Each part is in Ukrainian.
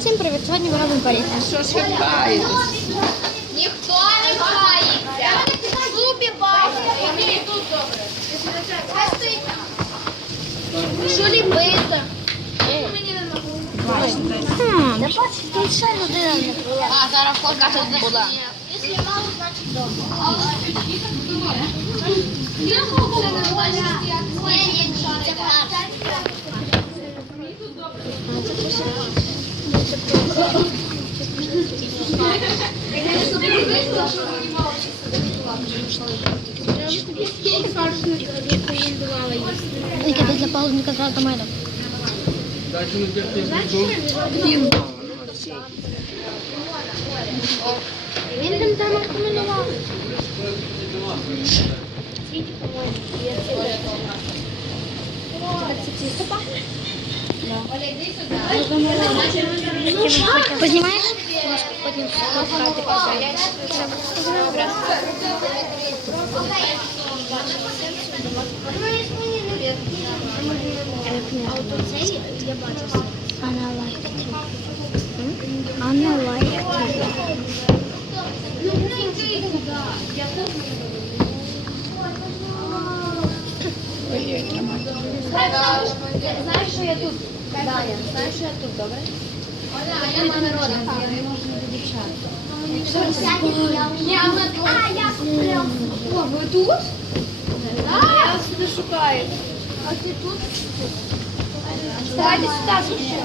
Всім привіт! Сьогодні ми робимо парі. Що ж ви каєтесь? Ніхто не кається. Зубі бачите, і мені тут добре. Хай стоїть. Що ліпити? Мені не Хм, да бачиш, тут ще людина не була. А, зараз покажу, де була. Якщо мало, значить добре. Тільки ти для паливника зразу до мене. Він Він там там акумулював. Познімаєш? Потім Анна лайк. Анна лайк. Знаєш, що я тут? Даня, знаєш, що я тут, добре? А я на народу, я не можу до дівчат. Я на А, я прям. О, ви тут? Я вас сюди шукаю. А ти тут? Давайте сюди слушай.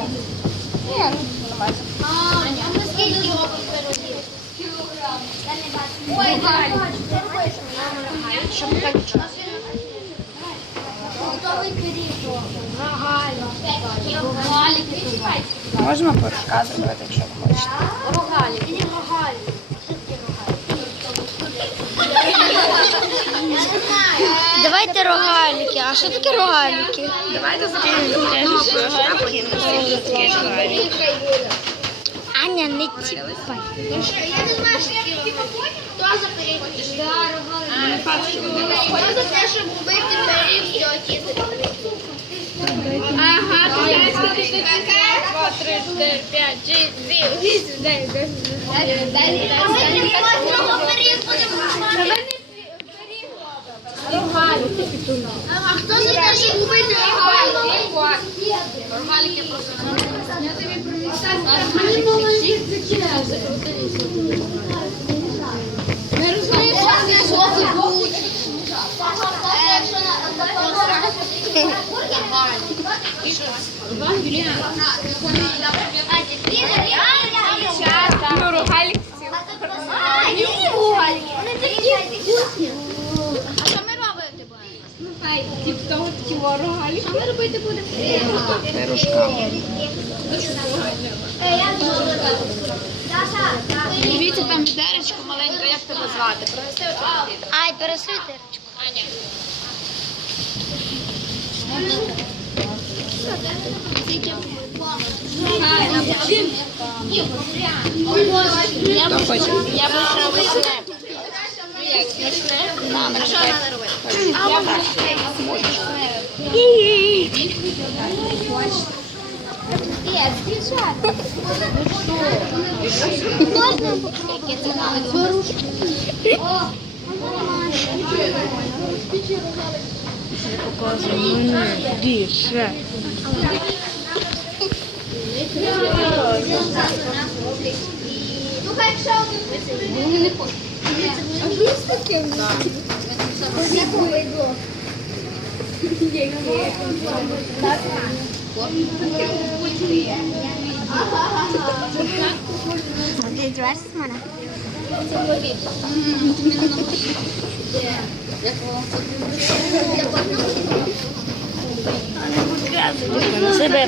Ні, нормально. А, а ми скільки робимо пирогів? Кілограм. Я не бачу. Ой, бачу. Ти робиш? Щоб бачити. Готовий Рогаль. Рогалік. можемо порошка зробити, якщо хочете. Рогалік. Мені рогалік. Я не знаю. Давайте рогаліки. А що таке рогаліки? Давайте запам'ятаємо Чіпай. Я не знаю, що я тільки потім. Хто за пиріг? Да, вони Хто за те, щоб вбити цього тіста? Ага, таке. Два, три, чотири, п'ять, шість, сім, вісім, дев'ять, десять, А ми не хочемо пиріг будемо А хто за те, щоб вбити рогалік? Рогаліки просто. Я тобі Не розумію, що це будуть. Ну, рогалік. Вони такі вкусні. А що ми робити будемо? Тіп того тіло рогалік. Що ми робити будемо? Пирожка. Дивіться, там відеречко маленьке, як тебе звати? Принеси оцю Ай, пересуйте. Аня. Я би ще як, смачне? Мама, Що треба робити? Можна? Ну, хай ще один. Вони не хочуть. А що з таким? Яке вийдло? Ти здіваєшся з мене? Себе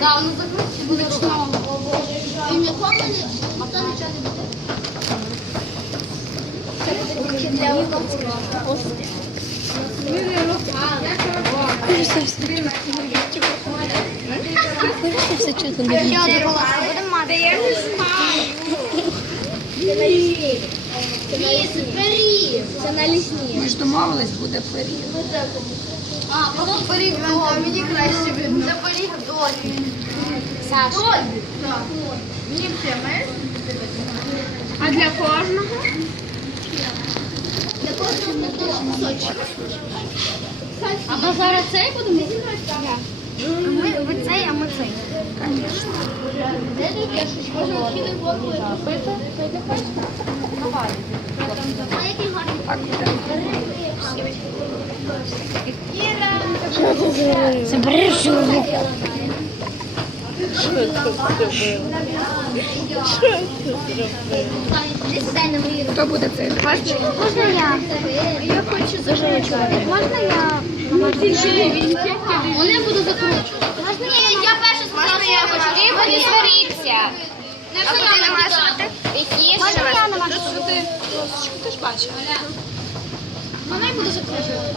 Да, воно закрутиться, буде чудово. І нікому не, ніхто нічого не буде. Це все. Ми ж домовились, буде пиріг. А. Мені краще. Це пиріг до. Саша. А для кожного? Або зараз цей будемо? Ми, ви цей, а ми цей. Забереш його. Хто буде цей? Можна я? Я хочу зажечку. Можна я? Вони буду закручувати. Можна я? Я перша Можна я хочу. Тихо, не сваріться. А куди намазувати? Можна я намажу? Ти ж бачиш. Вона й буду закручувати.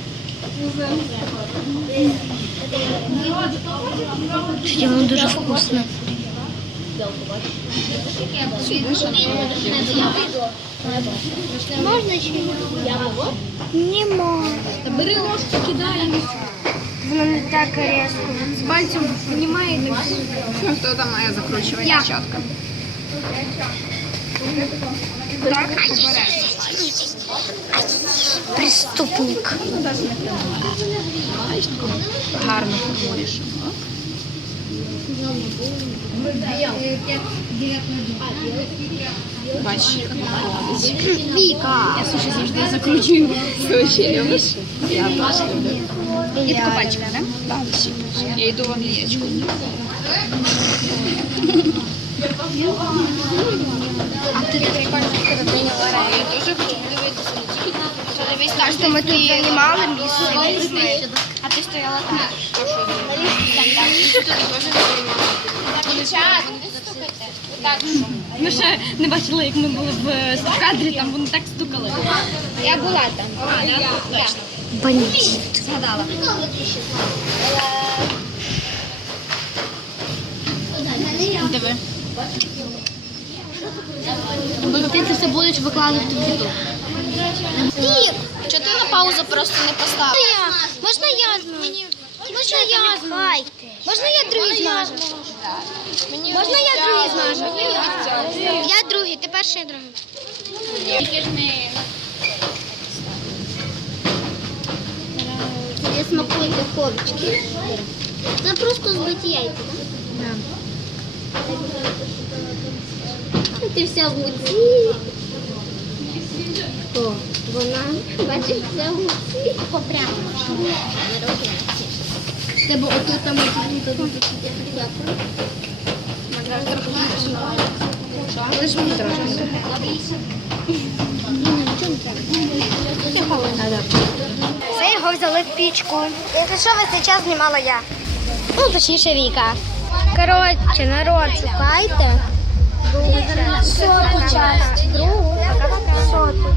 повіду? Воно дуже вкусно. Можна чи ні? Не можна. Бери ложку, кидай. Воно не так різко. З пальцем знімає і так. Ну, Хто там має закручувати дівчатка? Так, обережно. Преступник. Гарно формуєш. Бачиш, як виходить. Віка. Я суші завжди закручую. Суші любиш? Я. І тако пальчика, так? Так. Я йду в англієчку. А ти такий Я дуже хочу подивитися. Дивись, так, що ми тут займали місце. А ти стояла там. Дівчат, так, Ми ще не бачили, як ми були в кадрі, там вони так стукали. я була там. Бандит. Згадала. Диви. Ти це все будеш викладати в. Ні, чого ти на паузу просто не поставила? Можна я змажу? Можна я змажу? Можна я другий змажу? Можна я другий змажу? Я другий, ти перший, я другий. Ж Я смакую духовички. Це просто збиті яйця, так? Ти вся в муці. Вона, бачиш, вся в муці. Попрямо. Тебе отут там отут, тут, дякую. Лиш мені трошки. Це його взяли в пічку. Якщо що, цей час знімала я. Ну, точніше Віка. Коротше, народ, шукайте. Соту часть. Другу. Соту.